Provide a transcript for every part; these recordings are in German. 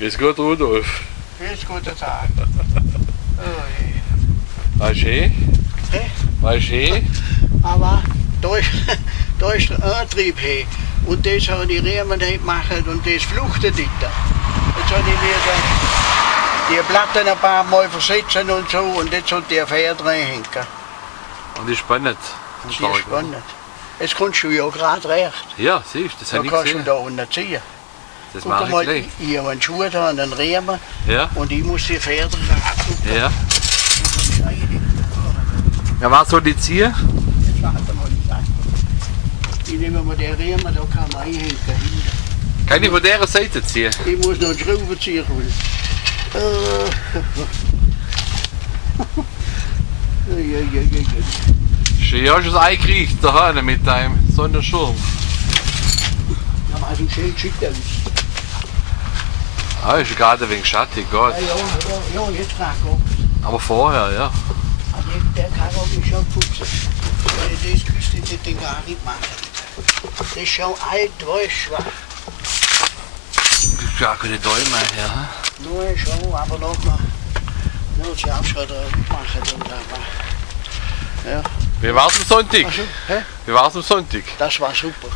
Grüß Gott, Rudolf. Grüß guten Tag. War schön? Hä? War schön? Aber da ist der Antrieb her. Und das habe ich Riemen nicht gemacht und das fluchtet nicht. Jetzt habe ich mir die Platten ein paar Mal versetzen und so und jetzt soll die Pferd reinhängen. Und die spannend. Und die ist spannend. Jetzt kommst du ja gerade recht. Ja, siehst du, das Da habe ich kannst du gesehen. da unten ziehen. Das Guck mache ich mal, gleich. ich habe einen Schuh da, einen Riemen Ja, und ich muss die Pferde da. ja. Ja, was soll die ziehen? Jetzt warte mal, ich sag dir. Ich nehme mal den Riemen, da kann man einhängen. Hinten. Kann ich von dieser Seite ziehen? Ich muss noch einen Schraubenzieher holen. Ja, hast du es eingekriegt, daheim mit deinem Sonnenschirm. Aber so schön schick aus. Ah, ist gerade ein wenig schattig, Gott. Ja, jetzt kann ich. Aber vorher, ja. Also der kann auch nicht schon putzen. Das küsst ich nicht den gar nicht machen. Das ist schon alt, weißt du. Gar keine Däume her. Nur schon, aber noch mal. Nur die Abschau drauf machen und dann. Ja. Wie war es am Sonntag? Also, hä? Wie war es am Sonntag? Das war super.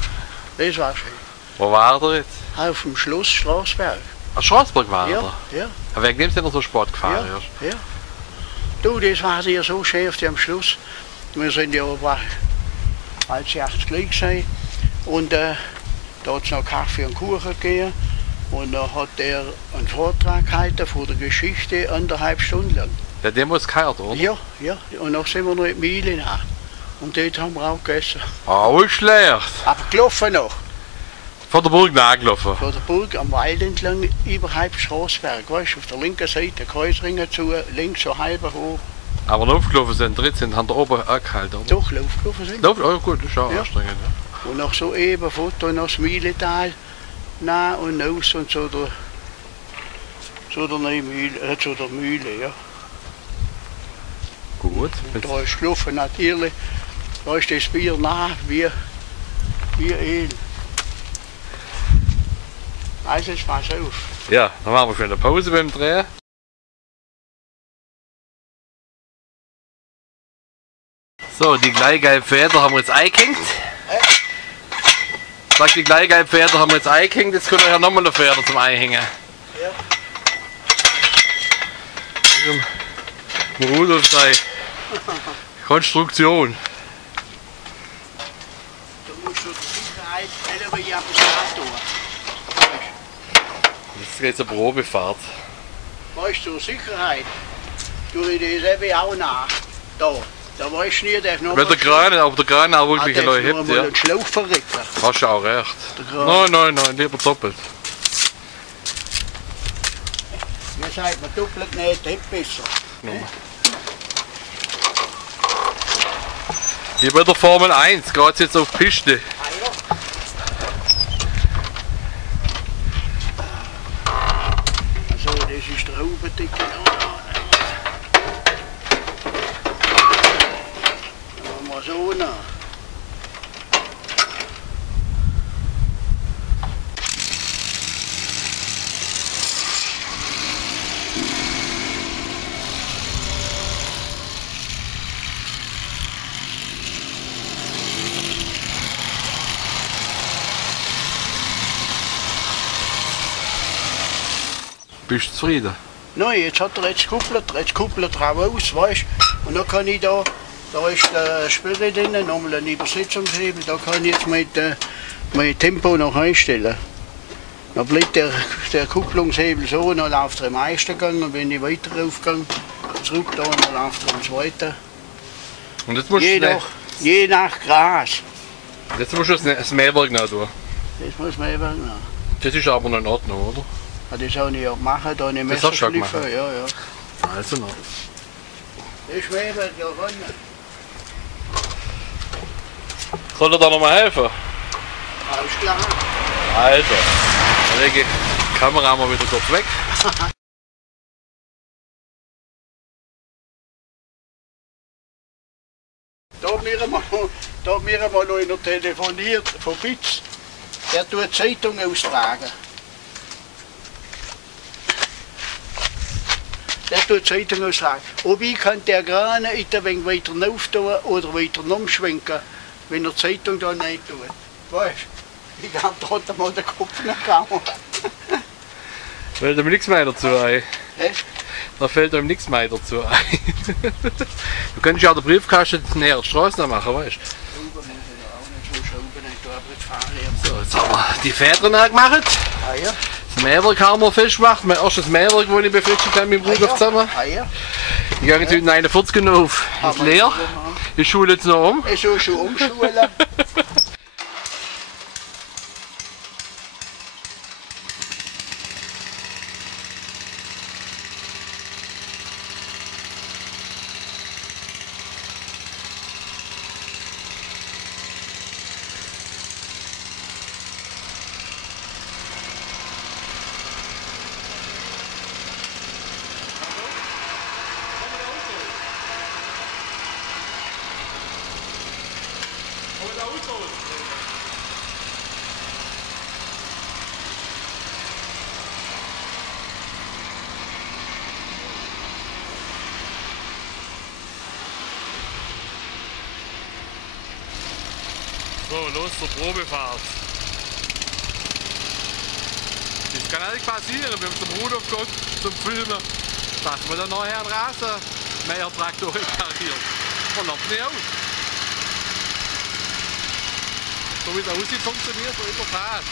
Das war schön. Wo war der jetzt? Auf dem Schloss Straßberg. An Straßburg war Ja, er. ja. Aber wegen dem sind wir so Sport gefahren. Ja, ja. Du, das war ja so schön auf dem Schluss. Wir sind ja aber als 80 Leute gewesen. Und da hat es noch Kaffee und Kuchen gegeben. Und dann hat er einen Vortrag gehalten von der Geschichte 1,5 Stunden lang. Ja, der muss gehört, oder? Ja, ja. Und dann sind wir noch in die Mühle nach. Und dort haben wir auch gegessen. Auch nicht schlecht. Aber gelaufen noch. Von der Burg nachgelaufen. Von der Burg am Wald entlang, überhalb Straßberg. Weißt du, auf der linken Seite Kreuzringe zu, links so halber hoch. Aber noch aufgelaufen sind, 13, haben da oben angehalten, oder? Doch, laufgelaufen sind. Läuft, oh gut, das ist auch Ja. anstrengend. Ja. Und noch so eben Foto nach das Mühletal, nah und aus und so der Mühle, zu der Mühle, ja. Gut. Und da ist gelaufen natürlich, da ist das Bier nah wie Öl. Also jetzt pass auf. Ja, dann machen wir schon eine Pause beim Drehen. So, die gleichgelben Feder haben wir jetzt eingehängt. Sag, die gleichgelben Feder haben wir jetzt eingehängt, jetzt kommt ja nochmal eine Feder zum Einhängen. Ja. Rudolf sei Konstruktion. Da musst du die Sicherheit selber ja bis Jetzt geht es eine Probefahrt. weißt du, Sicherheit, tue ich das eben auch nach. Da weißt du nie, der noch Wenn der Kran, aber der Kran auch wirklich der neu nur hebt, mal ja. einen Schlauch verrückt. Hast du auch recht. Der Kran. Nein, lieber doppelt. Wie sagt man, doppelt nicht, hebt besser. Wie bei der Formel 1, geht es jetzt auf Piste. Ah ja. So, das ist der Haubendicke. Dann machen wir so nach. Bist du zufrieden? Nein, jetzt hat er jetzt kuppelt er auch aus, weißt du. Und dann kann ich da ist der Sperre drin, nochmal ein Übersetzungshebel, da kann ich jetzt mit Tempo noch einstellen. Dann bleibt der Kupplungshebel so, und dann läuft er im ersten Gang, und wenn ich weiter raufgehe, zurück da, und dann läuft er im zweiten. Und jetzt musst Je nach Gras. du das Mähwerk noch tun. Das muss man eben noch. Das ist aber noch in Ordnung, oder? Das habe ich auch gemacht, da eine Das hast du schon Messerschleife. gemacht? Ja, ja. Also noch. Das ist mir eben ja ran. Soll er da noch mal helfen? Alles klar. Also, dann lege ich die Kamera mal wieder kurz weg. Da hat mir einmal noch einer telefoniert von Bitz. Der tut Zeitung austragen. tut die Zeitung auslegen. Wobei kann der Kran ein wenig weiter rauf tun oder weiter umschwenken, wenn er die Zeitung da nicht tut. Weißt du, ich habe trotzdem mal den Kopf nicht gehauen. Fällt ihm nichts mehr dazu ein. Hä? Da fällt ihm nichts mehr dazu ein. Du könntest ja auch den Briefkasten näher der Straße machen, weißt du? So, jetzt haben wir die Federn gemacht. Ah ja. Das Mähwerk haben wir festgemacht. Mein erstes Mähwerk, das ich befestigt habe mit dem Bruder zusammen. Ah ja. Die gehen jetzt in 41 auf. Das ist leer. Ich schule jetzt noch um. Ich soll schon umschulen. So, los zur Probefahrt. Das kann nicht passieren, wenn man zum Rudolf kommt, zum Filmen, dass man dann nachher einen Rasenmähertraktor repariert. Man lernt nicht aus. So wie es aussieht, funktioniert so in der Tat.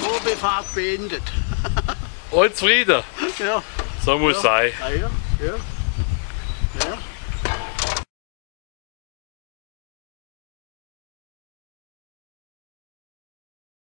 Probefahrt beendet. Und zufrieden. Ja. So muss es sein. Ah ja. Ja.